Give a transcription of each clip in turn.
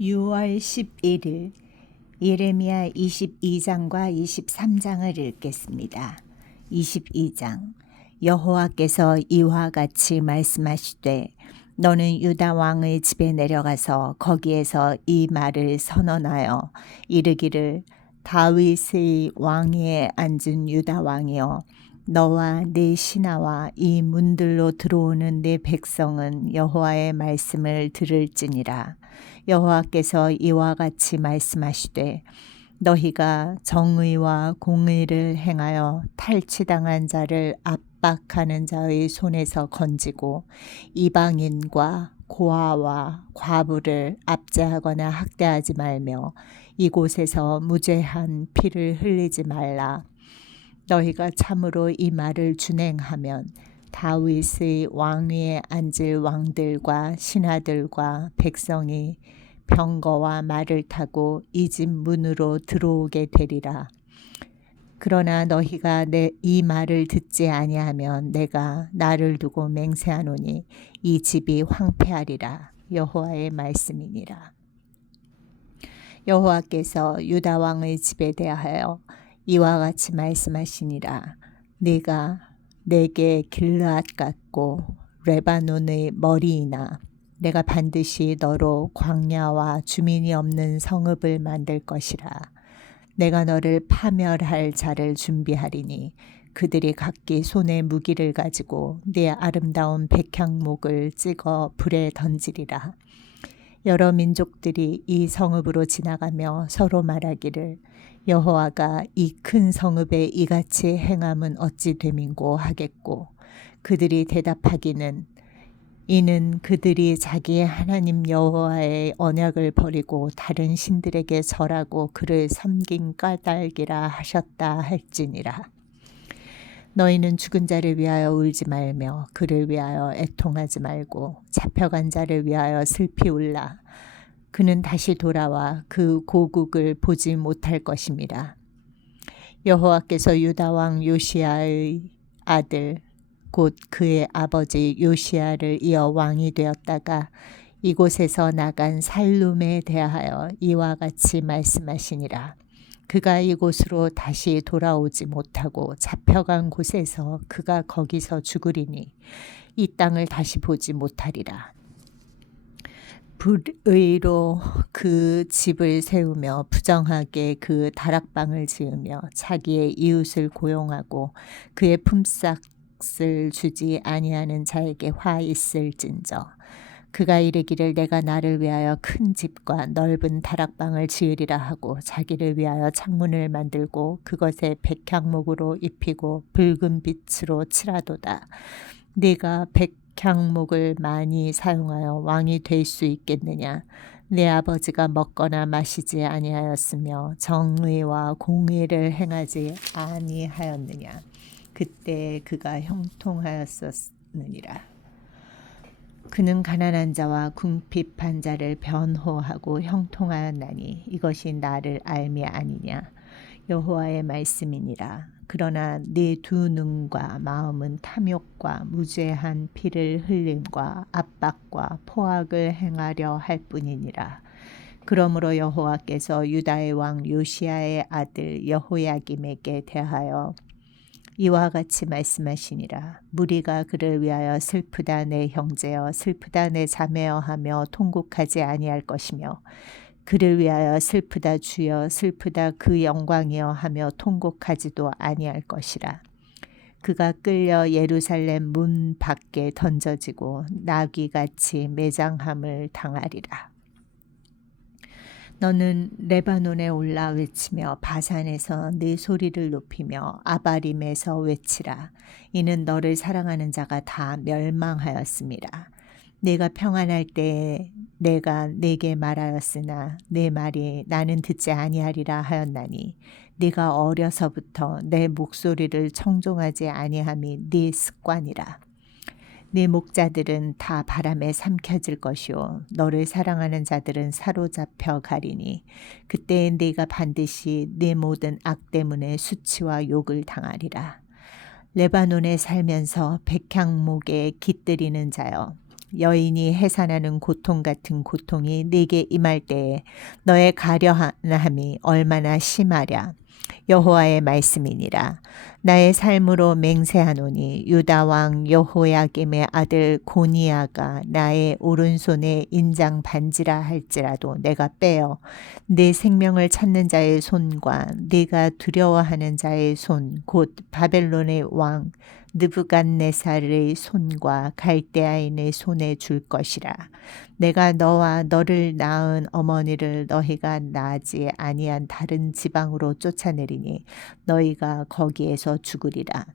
6월 11일 예레미야 22장과 23장을 읽겠습니다. 22장 여호와께서 이와 같이 말씀하시되 너는 유다 왕의 집에 내려가서 거기에서 이 말을 선언하여 이르기를 다윗의 왕위에 앉은 유다 왕이여 너와 네 신하와 이 문들로 들어오는 네 백성은 여호와의 말씀을 들을지니라 여호와께서 이와 같이 말씀하시되 너희가 정의와 공의를 행하여 탈취당한 자를 압박하는 자의 손에서 건지고 이방인과 고아와 과부를 압제하거나 학대하지 말며 이곳에서 무죄한 피를 흘리지 말라. 너희가 참으로 이 말을 준행하면 다윗의 왕위에 앉을 왕들과 신하들과 백성이 병거와 말을 타고 이 집 문으로 들어오게 되리라. 그러나 너희가 내 이 말을 듣지 아니하면 내가 나를 두고 맹세하노니 이 집이 황폐하리라. 여호와의 말씀이니라. 여호와께서 유다 왕의 집에 대하여 이와 같이 말씀하시니라. 네가 내게 길르앗 같고 레바논의 머리이나 내가 반드시 너로 광야와 주민이 없는 성읍을 만들 것이라. 내가 너를 파멸할 자를 준비하리니 그들이 각기 손에 무기를 가지고 네 아름다운 백향목을 찍어 불에 던지리라. 여러 민족들이 이 성읍으로 지나가며 서로 말하기를 여호와가 이 큰 성읍에 이같이 행함은 어찌 됨인고 하겠고 그들이 대답하기는 이는 그들이 자기의 하나님 여호와의 언약을 버리고 다른 신들에게 절하고 그를 섬긴 까닭이라 하셨다 할지니라. 너희는 죽은 자를 위하여 울지 말며 그를 위하여 애통하지 말고 잡혀간 자를 위하여 슬피 울라. 그는 다시 돌아와 그 고국을 보지 못할 것입니다. 여호와께서 유다 왕 요시아의 아들 곧 그의 아버지 요시아를 이어 왕이 되었다가 이곳에서 나간 살룸에 대하여 이와 같이 말씀하시니라. 그가 이곳으로 다시 돌아오지 못하고 잡혀간 곳에서 그가 거기서 죽으리니 이 땅을 다시 보지 못하리라. 불의로 그 집을 세우며 부정하게 그 다락방을 지으며 자기의 이웃을 고용하고 그의 품삯을 주지 아니하는 자에게 화 있을진저 그가 이르기를 내가 나를 위하여 큰 집과 넓은 다락방을 지으리라 하고 자기를 위하여 창문을 만들고 그것에 백향목으로 입히고 붉은 빛으로 칠하도다. 네가 백향목을 많이 사용하여 왕이 될 수 있겠느냐? 내 아버지가 먹거나 마시지 아니하였으며 정의와 공의를 행하지 아니하였느냐? 그때 그가 형통하였었느니라. 그는 가난한 자와 궁핍한 자를 변호하고 형통하였나니 이것이 나를 알미 아니냐? 여호와의 말씀이니라. 그러나 네 두 눈과 마음은 탐욕과 무죄한 피를 흘림과 압박과 포악을 행하려 할 뿐이니라. 그러므로 여호와께서 유다의 왕 요시아의 아들 여호야김에게 대하여 이와 같이 말씀하시니라. 무리가 그를 위하여 슬프다 내 형제여 슬프다 내 자매여 하며 통곡하지 아니할 것이며 그를 위하여 슬프다 주여 슬프다 그 영광이여 하며 통곡하지도 아니할 것이라. 그가 끌려 예루살렘 문 밖에 던져지고 나귀같이 매장함을 당하리라. 너는 레바논에 올라 외치며 바산에서 네 소리를 높이며 아바림에서 외치라. 이는 너를 사랑하는 자가 다 멸망하였습니다. 내가 평안할 때에 내가 내게 말하였으나 내 말이 나는 듣지 아니하리라 하였나니 네가 어려서부터 내 목소리를 청종하지 아니함이 네 습관이라. 네 목자들은 다 바람에 삼켜질 것이요 너를 사랑하는 자들은 사로잡혀 가리니 그때에 네가 반드시 네 모든 악 때문에 수치와 욕을 당하리라. 레바논에 살면서 백향목에 깃들이는 자여. 여인이 해산하는 고통 같은 고통이 네게 임할 때에 너의 가려함이 얼마나 심하랴. 여호와의 말씀이니라. 나의 삶으로 맹세하노니 유다 왕 여호야김의 아들 고니아가 나의 오른손에 인장 반지라 할지라도 내가 빼어 내 생명을 찾는 자의 손과 네가 두려워하는 자의 손 곧 바벨론의 왕 느부갓네살의 손과 갈대아인의 손에 줄 것이라. 내가 너와 너를 낳은 어머니를 너희가 낳지 아니한 다른 지방으로 쫓아내리니 너희가 거기에서 죽으리라.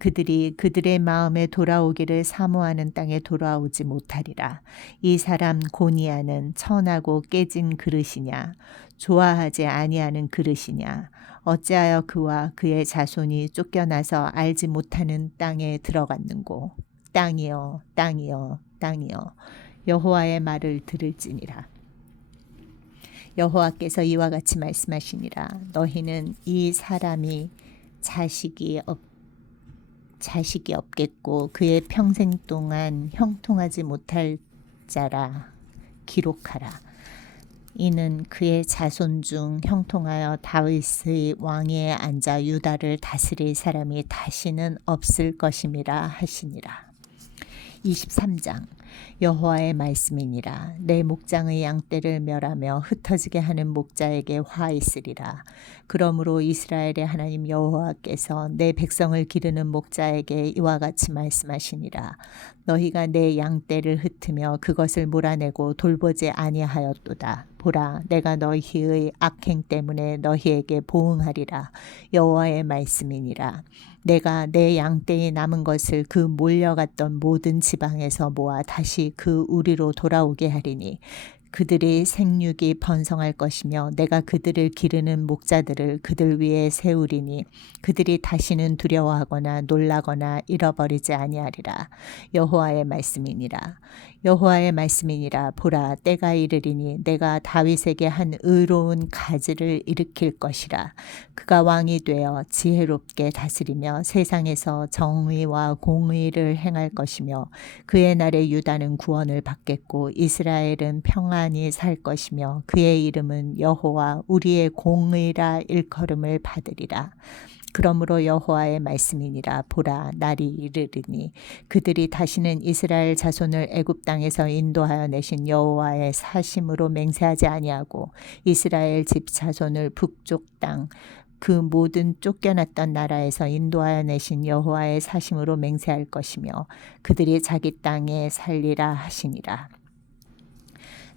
그들이 그들의 마음에 돌아오기를 사모하는 땅에 돌아오지 못하리라. 이 사람 고니아는 천하고 깨진 그릇이냐? 좋아하지 아니하는 그릇이냐? 어찌하여 그와 그의 자손이 쫓겨나서 알지 못하는 땅에 들어갔는고? 땅이여 땅이여 땅이여 여호와의 말을 들을지니라. 여호와께서 이와 같이 말씀하시니라. 너희는 이 사람이 자식이 없 자식이 없겠고 그의 평생 동안 형통하지 못할 자라 기록하라. 이는 그의 자손 중 형통하여 다윗의 왕위에 앉아 유다를 다스릴 사람이 다시는 없을 것임이라 하시니라. 23장 여호와의 말씀이니라. 내 목장의 양떼를 멸하며 흩어지게 하는 목자에게 화 있으리라. 그러므로 이스라엘의 하나님 여호와께서 내 백성을 기르는 목자에게 이와 같이 말씀하시니라. 너희가 내 양떼를 흩으며 그것을 몰아내고 돌보지 아니하였도다. 보라 내가 너희의 악행 때문에 너희에게 보응하리라. 여호와의 말씀이니라. 내가 내 양떼에 남은 것을 그 몰려갔던 모든 지방에서 모아 다시 그 우리로 돌아오게 하리니 그들의 생육이 번성할 것이며 내가 그들을 기르는 목자들을 그들 위에 세우리니 그들이 다시는 두려워하거나 놀라거나 잃어버리지 아니하리라. 여호와의 말씀이니라. 여호와의 말씀이니라. 보라 때가 이르리니 내가 다윗에게 한 의로운 가지를 일으킬 것이라. 그가 왕이 되어 지혜롭게 다스리며 세상에서 정의와 공의를 행할 것이며 그의 날에 유다는 구원을 받겠고 이스라엘은 평안히 살 것이며 그의 이름은 여호와 우리의 공의라 일컬음을 받으리라 그러므로 여호와의 말씀이니라 보라 날이 이르리니 그들이 다시는 이스라엘 자손을 애굽 땅에서 인도하여 내신 여호와의 사심으로 맹세하지 아니하고 이스라엘 집 자손을 북쪽 땅그 모든 쫓겨났던 나라에서 인도하여 내신 여호와의 사심으로 맹세할 것이며 그들이 자기 땅에 살리라 하시니라.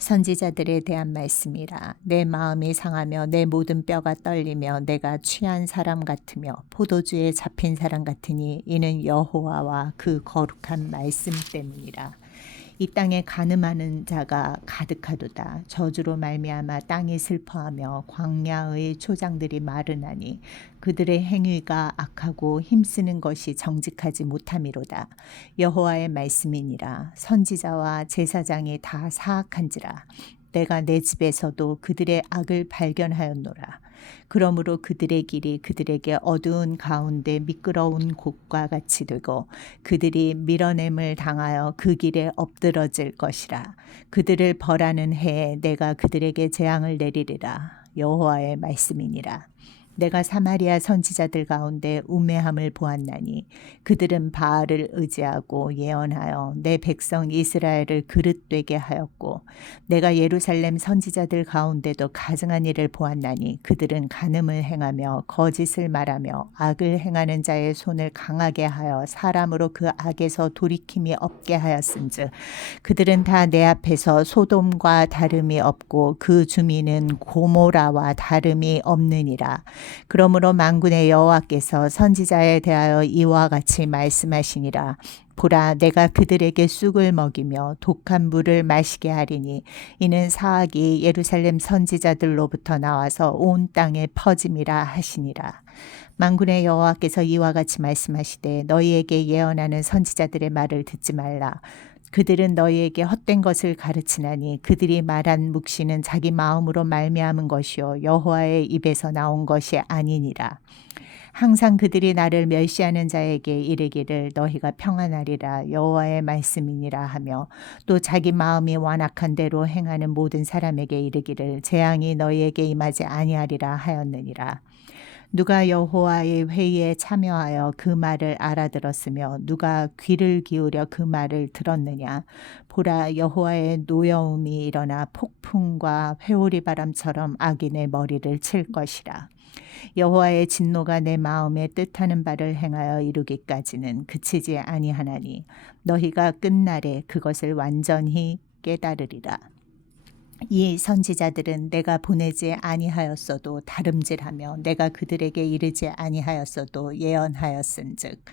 선지자들에 대한 말씀이라 내 마음이 상하며 내 모든 뼈가 떨리며 내가 취한 사람 같으며 포도주에 잡힌 사람 같으니 이는 여호와와 그 거룩한 말씀 때문이라 이 땅에 가늠하는 자가 가득하도다. 저주로 말미암아 땅이 슬퍼하며 광야의 초장들이 마르나니 그들의 행위가 악하고 힘쓰는 것이 정직하지 못함이로다. 여호와의 말씀이니라. 선지자와 제사장이 다 사악한지라. 내가 내 집에서도 그들의 악을 발견하였노라. 그러므로 그들의 길이 그들에게 어두운 가운데 미끄러운 곳과 같이 되고 그들이 밀어냄을 당하여 그 길에 엎드러질 것이라. 그들을 벌하는 해에 내가 그들에게 재앙을 내리리라. 여호와의 말씀이니라. 내가 사마리아 선지자들 가운데 우매함을 보았나니 그들은 바알을 의지하고 예언하여 내 백성 이스라엘을 그릇되게 하였고 내가 예루살렘 선지자들 가운데도 가증한 일을 보았나니 그들은 간음을 행하며 거짓을 말하며 악을 행하는 자의 손을 강하게 하여 사람으로 그 악에서 돌이킴이 없게 하였은즉 그들은 다 내 앞에서 소돔과 다름이 없고 그 주민은 고모라와 다름이 없느니라 그러므로 만군의 여호와께서 선지자에 대하여 이와 같이 말씀하시니라. 보라 내가 그들에게 쑥을 먹이며 독한 물을 마시게 하리니 이는 사악이 예루살렘 선지자들로부터 나와서 온 땅에 퍼짐이라 하시니라. 만군의 여호와께서 이와 같이 말씀하시되 너희에게 예언하는 선지자들의 말을 듣지 말라. 그들은 너희에게 헛된 것을 가르치나니 그들이 말한 묵시는 자기 마음으로 말미암은 것이요 여호와의 입에서 나온 것이 아니니라. 항상 그들이 나를 멸시하는 자에게 이르기를 너희가 평안하리라 여호와의 말씀이니라 하며 또 자기 마음이 완악한 대로 행하는 모든 사람에게 이르기를 재앙이 너희에게 임하지 아니하리라 하였느니라. 누가 여호와의 회의에 참여하여 그 말을 알아들었으며 누가 귀를 기울여 그 말을 들었느냐? 보라 여호와의 노여움이 일어나 폭풍과 회오리 바람처럼 악인의 머리를 칠 것이라. 여호와의 진노가 내 마음에 뜻하는 바를 행하여 이루기까지는 그치지 아니하나니 너희가 끝날에 그것을 완전히 깨달으리라 이 선지자들은 내가 보내지 아니하였어도 다름질하며 내가 그들에게 이르지 아니하였어도 예언하였은즉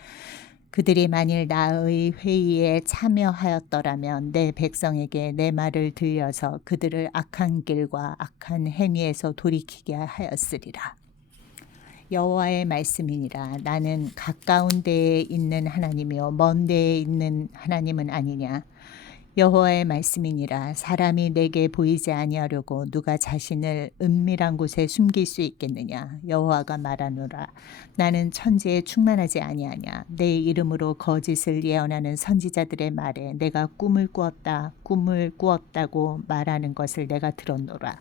그들이 만일 나의 회의에 참여하였더라면 내 백성에게 내 말을 들려서 그들을 악한 길과 악한 행위에서 돌이키게 하였으리라. 여호와의 말씀이니라 나는 가까운 데에 있는 하나님이요 먼 데에 있는 하나님은 아니냐 여호와의 말씀이니라. 사람이 내게 보이지 아니하려고 누가 자신을 은밀한 곳에 숨길 수 있겠느냐? 여호와가 말하노라. 나는 천지에 충만하지 아니하냐? 내 이름으로 거짓을 예언하는 선지자들의 말에 내가 꿈을 꾸었다 꿈을 꾸었다고 말하는 것을 내가 들었노라.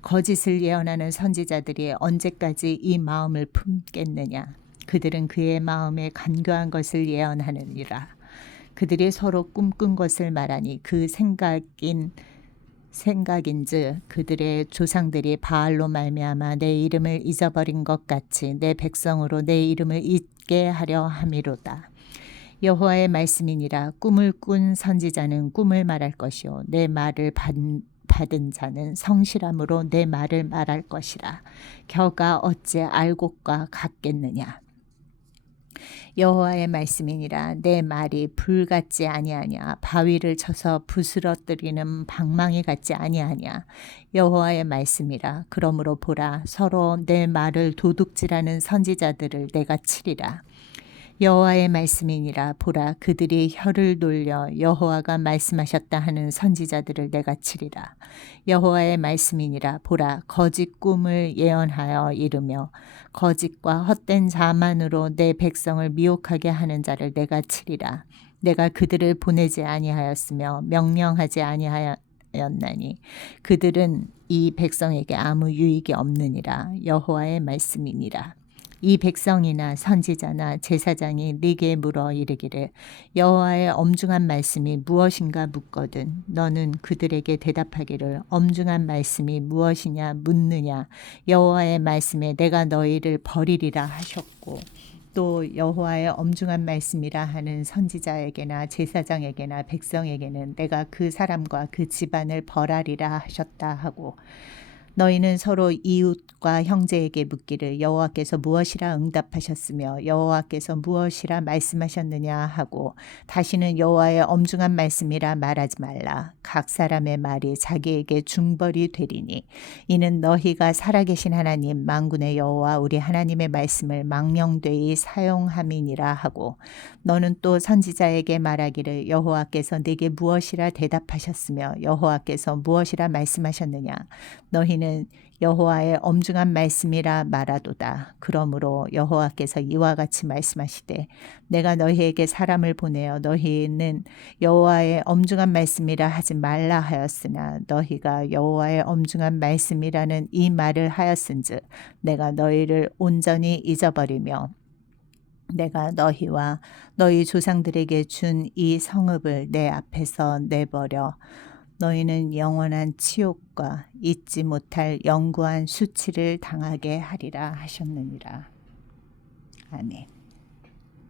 거짓을 예언하는 선지자들이 언제까지 이 마음을 품겠느냐? 그들은 그의 마음에 간교한 것을 예언하느니라 그들이 서로 꿈꾼 것을 말하니 그 생각인 생각인즉 그들의 조상들이 바알로 말미암아 내 이름을 잊어버린 것 같이 내 백성으로 내 이름을 잊게 하려 함이로다. 여호와의 말씀이니라. 꿈을 꾼 선지자는 꿈을 말할 것이요. 내 말을 받, 받은 자는 성실함으로 내 말을 말할 것이라. 겨가 어찌 알곡과 같겠느냐 여호와의 말씀이니라. 내 말이 불 같지 아니하냐? 바위를 쳐서 부스러뜨리는 방망이 같지 아니하냐? 여호와의 말씀이라. 그러므로 보라 서로 내 말을 도둑질하는 선지자들을 내가 치리라 여호와의 말씀이니라. 보라 그들이 혀를 돌려 여호와가 말씀하셨다 하는 선지자들을 내가 치리라. 여호와의 말씀이니라. 보라 거짓 꿈을 예언하여 이르며 거짓과 헛된 자만으로 내 백성을 미혹하게 하는 자를 내가 치리라. 내가 그들을 보내지 아니하였으며 명령하지 아니하였나니 그들은 이 백성에게 아무 유익이 없느니라. 여호와의 말씀이니라 이 백성이나 선지자나 제사장이 네게 물어 이르기를 여호와의 엄중한 말씀이 무엇인가 묻거든 너는 그들에게 대답하기를 엄중한 말씀이 무엇이냐 묻느냐 여호와의 말씀에 내가 너희를 버리리라 하셨고 또 여호와의 엄중한 말씀이라 하는 선지자에게나 제사장에게나 백성에게는 내가 그 사람과 그 집안을 벌하리라 하셨다 하고 너희는 서로 이웃과 형제에게 묻기를 여호와께서 무엇이라 응답하셨으며 여호와께서 무엇이라 말씀하셨느냐 하고 다시는 여호와의 엄중한 말씀이라 말하지 말라. 각 사람의 말이 자기에게 중벌이 되리니 이는 너희가 살아계신 하나님 망군의 여호와 우리 하나님의 말씀을 망령되이 사용함이니라 하고 너는 또 선지자에게 말하기를 여호와께서 내게 무엇이라 대답하셨으며 여호와께서 무엇이라 말씀하셨느냐 너희는 여호와의 엄중한 말씀이라 말하도다. 그러므로 여호와께서 이와 같이 말씀하시되 내가 너희에게 사람을 보내어 너희는 여호와의 엄중한 말씀이라 하지 말라 하였으나 너희가 여호와의 엄중한 말씀이라는 이 말을 하였은즉 내가 너희를 온전히 잊어버리며 내가 너희와 너희 조상들에게 준 이 성읍을 내 앞에서 내버려 너희는 영원한 치욕과 잊지 못할 영구한 수치를 당하게 하리라 하셨느니라. 아멘.